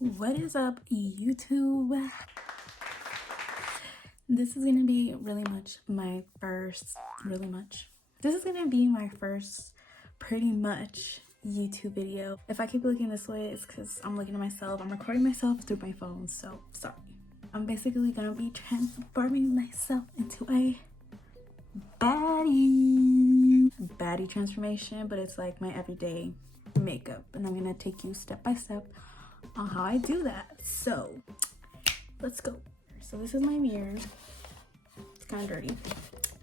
What is up, YouTube? This is gonna be this is gonna be my first pretty much YouTube video. If I keep looking this way, it's because I'm looking at myself. I'm recording myself through my phone, so sorry. I'm basically gonna be transforming myself into a baddie transformation, but it's like my everyday makeup, and I'm gonna take you step by step on how I do that. So let's go. So this is my mirror. It's kind of dirty,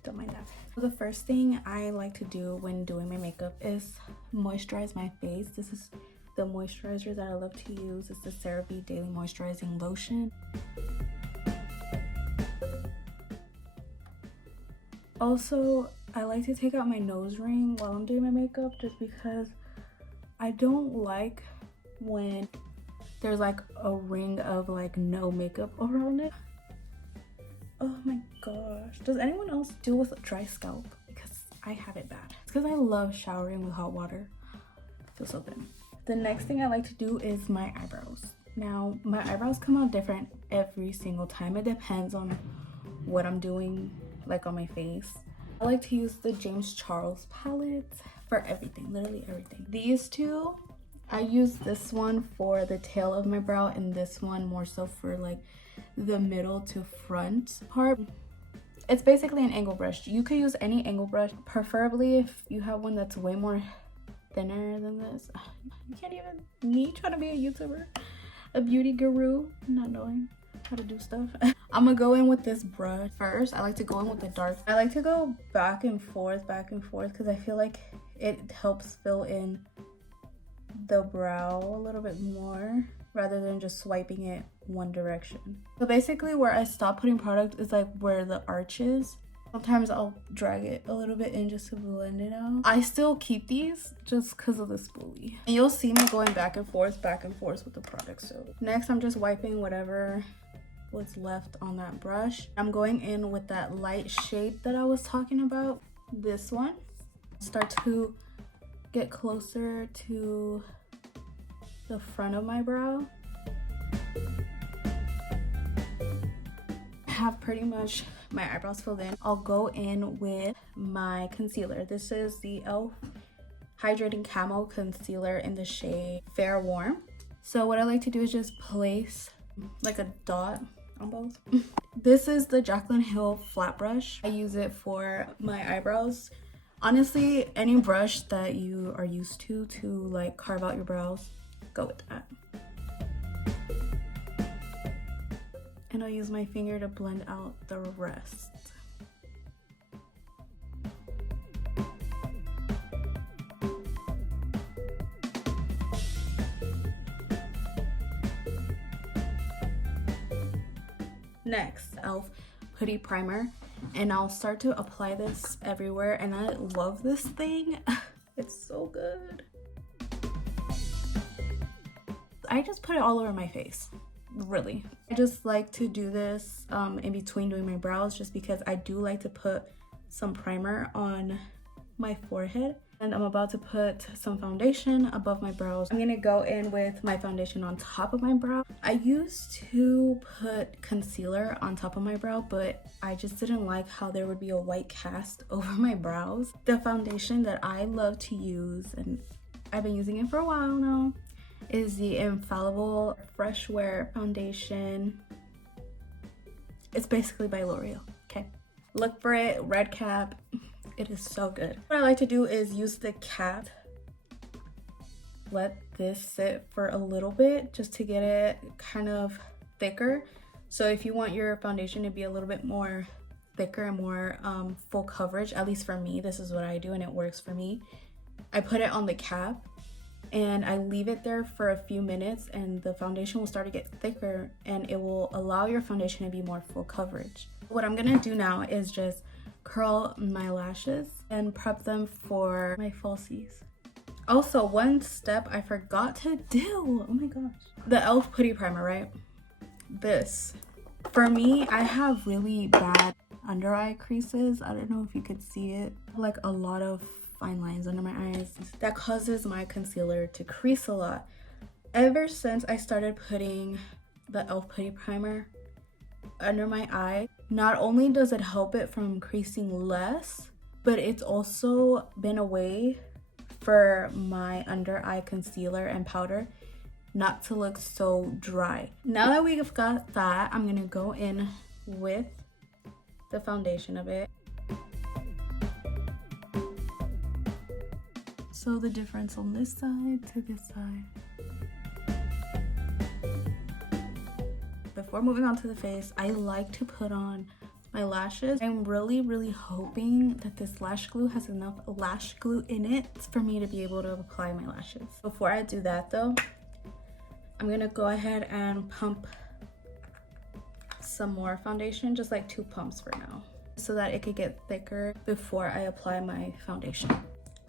don't mind that. So the first thing I like to do when doing my makeup is moisturize my face. This is the moisturizer that I love to use. It's the CeraVe Daily Moisturizing Lotion. Also, I like to take out my nose ring while I'm doing my makeup, just because I don't like when there's like a ring of like no makeup around it. Oh my gosh, does anyone else deal with a dry scalp? Because I have it bad. It's because I love showering with hot water. It feels so good. The next thing I like to do is my eyebrows. Now, my eyebrows come out different every single time. It depends on what I'm doing, like on my face. I like to use the James Charles palette for everything, literally everything. These two, I use this one for the tail of my brow and this one more so for like the middle to front part. It's basically an angle brush. You could use any angle brush, preferably if you have one that's way more thinner than this. You can't even, me trying to be a YouTuber, a beauty guru, not knowing how to do stuff. I'm gonna go in with this brush first. I like to go in with the dark. I like to go back and forth because I feel like it helps fill in the brow a little bit more rather than just swiping it one direction. So basically where I stop putting product is like where the arch is. Sometimes I'll drag it a little bit in just to blend it out. I still keep these just because of the spoolie. And you'll see me going back and forth with the product. So next I'm just wiping whatever was left on that brush. I'm going in with that light shade that I was talking about. This one. Start to get closer to the front of my brow. I have pretty much my eyebrows filled in. I'll go in with my concealer. This is the e.l.f. Hydrating Camo Concealer in the shade Fair Warm. So what I like to do is just place like a dot on both. This is the Jaclyn Hill flat brush. I use it for my eyebrows. Honestly, any brush that you are used to like carve out your brows, go with that. And I'll use my finger to blend out the rest. Next, e.l.f. Putty Primer. And I'll start to apply this everywhere, and I love this thing. It's so good. I just put it all over my face, really. I just like to do this in between doing my brows, just because I do like to put some primer on my forehead. And I'm about to put some foundation above my brows. I'm gonna go in with my foundation on top of my brow. I used to put concealer on top of my brow, but I just didn't like how there would be a white cast over my brows. The foundation that I love to use, and I've been using it for a while now, is the Infallible Fresh Wear Foundation. It's basically by L'Oreal, okay? Look for it, red cap. It is so good. What I like to do is use the cap, let this sit for a little bit just to get it kind of thicker. So if you want your foundation to be a little bit more thicker and more full coverage, at least for me, this is what I do and it works for me. I put it on the cap and I leave it there for a few minutes, and the foundation will start to get thicker and it will allow your foundation to be more full coverage. What I'm gonna do now is just curl my lashes and prep them for my falsies. Also, one step I forgot to do, oh my gosh, the e.l.f. Putty Primer, right? This, for me, I have really bad under eye creases. I don't know if you could see it, like a lot of fine lines under my eyes. That causes my concealer to crease a lot. Ever since I started putting the e.l.f. Putty Primer under my eye, not only does it help it from creasing less, but it's also been a way for my under eye concealer and powder not to look so dry. Now that we've got that, I'm gonna go in with the foundation of it. So the difference on this side to this side. Before moving on to the face, I like to put on my lashes. I'm really hoping that this lash glue has enough lash glue in it for me to be able to apply my lashes. Before I do that though, I'm gonna go ahead and pump some more foundation, just like 2 pumps for now, so that it could get thicker before I apply my foundation.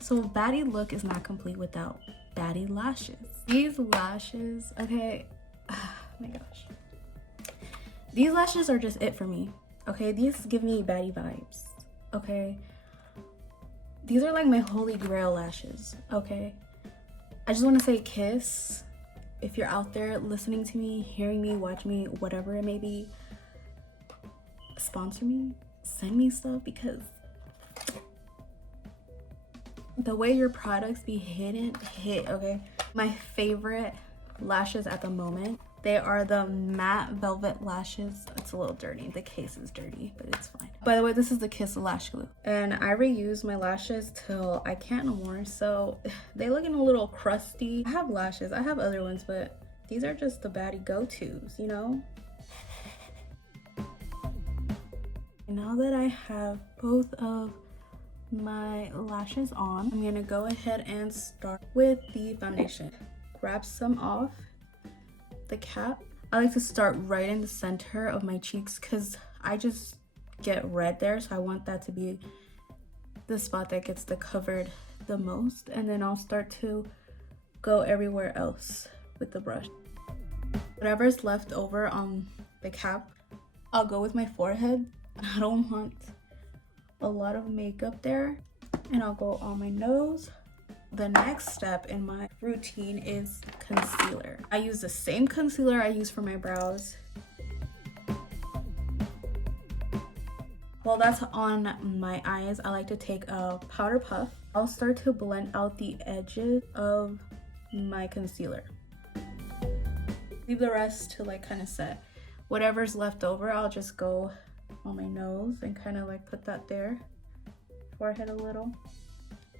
So Baddie look is not complete without Baddie lashes. These lashes, okay, oh my gosh. These lashes are just it for me, okay? These give me Baddie vibes, okay? These are like my holy grail lashes, okay? I just want to say kiss. If you're out there listening to me, hearing me, watching me, whatever it may be, sponsor me, send me stuff, because the way your products be hit, okay? My favorite lashes at the moment, they are the matte velvet lashes. It's a little dirty, the case is dirty, but it's fine. By the way, this is the Kiss lash glue, and I reuse my lashes till I can't no more, so they looking a little crusty. I have lashes, I have other ones, but these are just the Baddie go-tos, you know? Now that I have both of my lashes on, I'm gonna go ahead and start with the foundation. Grab some off the cap. I like to start right in the center of my cheeks because I just get red there, so I want that to be the spot that gets the covered the most, and then I'll start to go everywhere else with the brush. Whatever's left over on the cap, I'll go with my forehead. I don't want a lot of makeup there, and I'll go on my nose. The next step in my routine is concealer. I use the same concealer I use for my brows. While that's on my eyes, I like to take a powder puff. I'll start to blend out the edges of my concealer. Leave the rest to like kind of set. Whatever's left over, I'll just go on my nose and kind of like put that there. Forehead a little,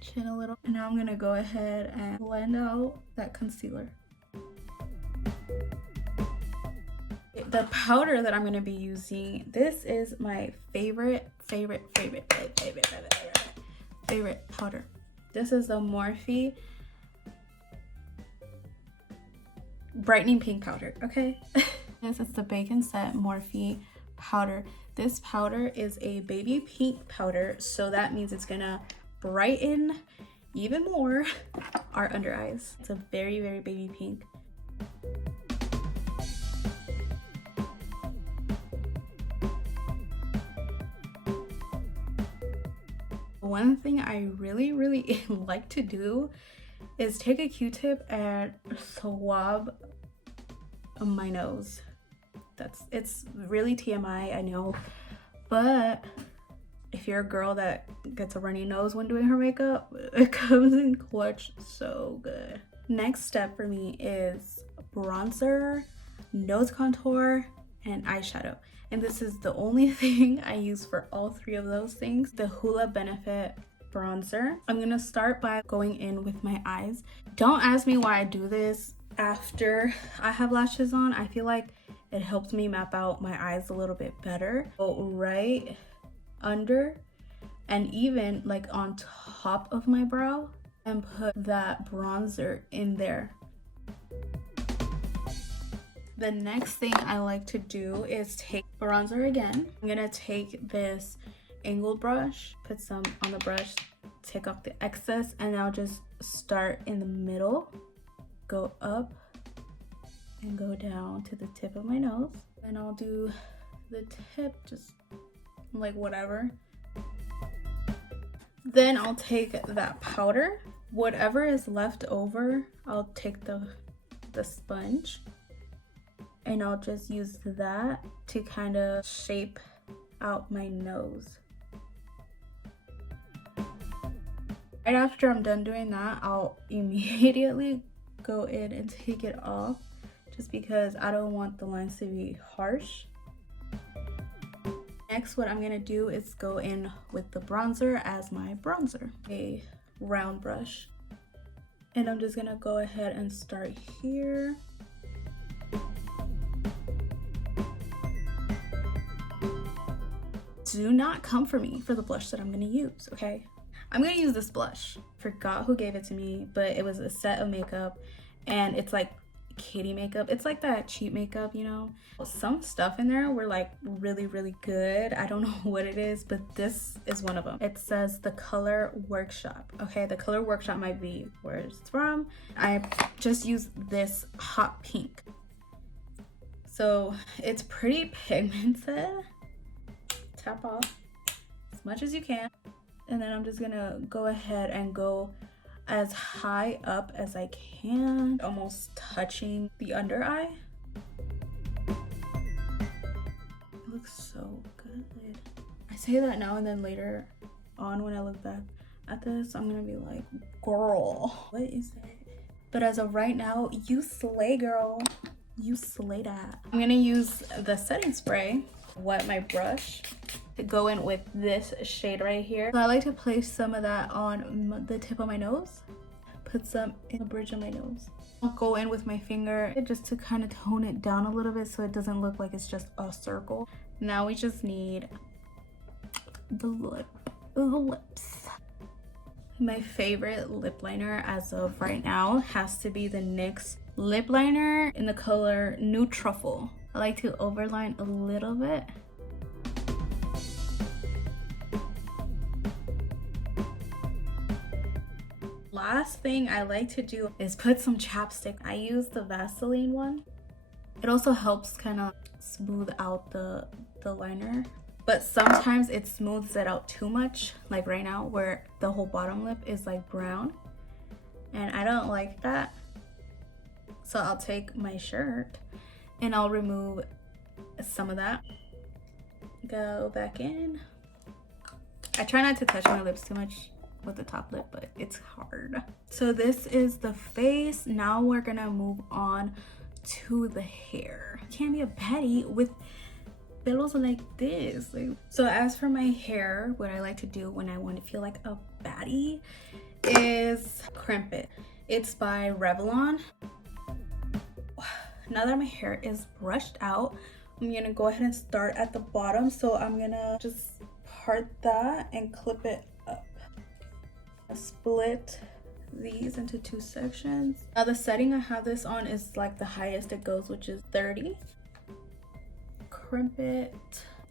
chin a little. And now I'm gonna go ahead and blend out that concealer. The powder that I'm gonna be using, this is my favorite powder. This is the Morphe brightening pink powder, okay? This is the Bacon Set Morphe powder. This powder is a baby pink powder, so that means it's gonna brighten even more our under eyes. It's a very baby pink. One thing I really like to do is take a Q-tip and swab my nose. It's really TMI, I know, but if you're a girl that gets a runny nose when doing her makeup, it comes in clutch so good. Next step for me is bronzer, nose contour, and eyeshadow. And this is the only thing I use for all 3 of those things. The Hoola Benefit bronzer. I'm gonna start by going in with my eyes. Don't ask me why I do this after I have lashes on. I feel like it helps me map out my eyes a little bit better. Go right under and even like on top of my brow and put that bronzer in there. The next thing I like to do is take bronzer again. I'm gonna take this angled brush, put some on the brush, take off the excess, and I'll just start in the middle, go up and go down to the tip of my nose. And I'll do the tip just like whatever. Then I'll take that powder, whatever is left over, I'll take the the sponge, and I'll just use that to kind of shape out my nose. Right after I'm done doing that, I'll immediately go in and take it off, just because I don't want the lines to be harsh. Next, what I'm gonna do is go in with the bronzer as my bronzer, a round brush. And I'm just gonna go ahead and start here. Do not come for me for the blush that I'm gonna use, okay? I'm gonna use this blush. Forgot who gave it to me, but it was a set of makeup, and it's like Katie makeup. It's like that cheap makeup, you know? Some stuff in there were like really, really good. I don't know what it is, but this is one of them. It says The Color Workshop. Okay, The Color Workshop might be where it's from. I just used this hot pink. So it's pretty pigmented. Tap off as much as you can. And then I'm just gonna go ahead and go as high up as I can, almost touching the under eye. It looks so good. I say that now, and then later on when I look back at this, I'm gonna be like, girl, what is it? But as of right now, you slay, girl. You slay that. I'm gonna use the setting spray, wet my brush, to go in with this shade right here. So I like to place some of that on the tip of my nose, put some in the bridge of my nose. I'll go in with my finger just to kind of tone it down a little bit so it doesn't look like it's just a circle. Now we just need the lips. My favorite lip liner as of right now has to be the NYX lip liner in the color Nude Truffle. I like to overline a little bit. Last thing I like to do is put some chapstick. I use the Vaseline one. It also helps kind of smooth out the liner, but sometimes it smooths it out too much, like right now where the whole bottom lip is like brown, and I don't like that. So I'll take my shirt and I'll remove some of that. Go back in. I try not to touch my lips too much with the top lip, but it's hard. So this is the face. Now we're gonna move on to the hair. You can't be a baddie with pelos like this. So as for my hair, what I like to do when I want to feel like a baddie is crimp it. It's by Revlon. Now that my hair is brushed out, I'm gonna go ahead and start at the bottom. So I'm gonna just part that and clip it up. I split these into two sections. Now the setting I have this on is like the highest it goes, which is 30. Crimp it.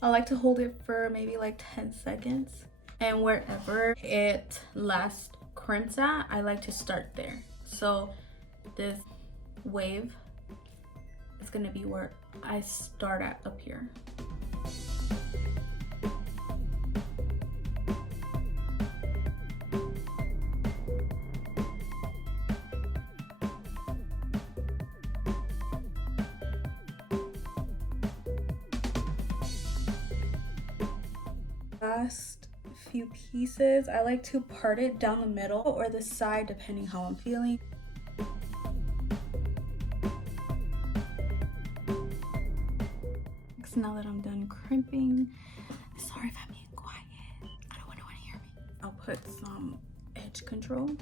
I like to hold it for maybe like 10 seconds. And wherever it last crimps at, I like to start there. So this wave is gonna be where I start at up here. Last few pieces, I like to part it down the middle or the side depending how I'm feeling. So now that I'm done crimping, sorry if I'm being quiet, I don't want anyone to hear me. I'll put some edge control.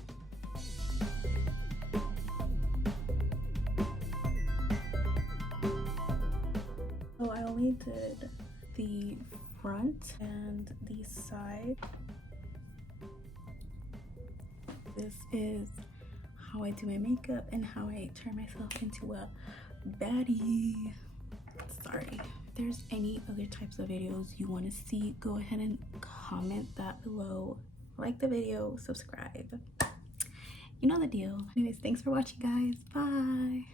So I only did the front and the side. This is how I do my makeup and how I turn myself into a baddie. Sorry. If there's any other types of videos you want to see, go ahead and comment that below. Like the video, subscribe. You know the deal. Anyways, thanks for watching, guys. Bye.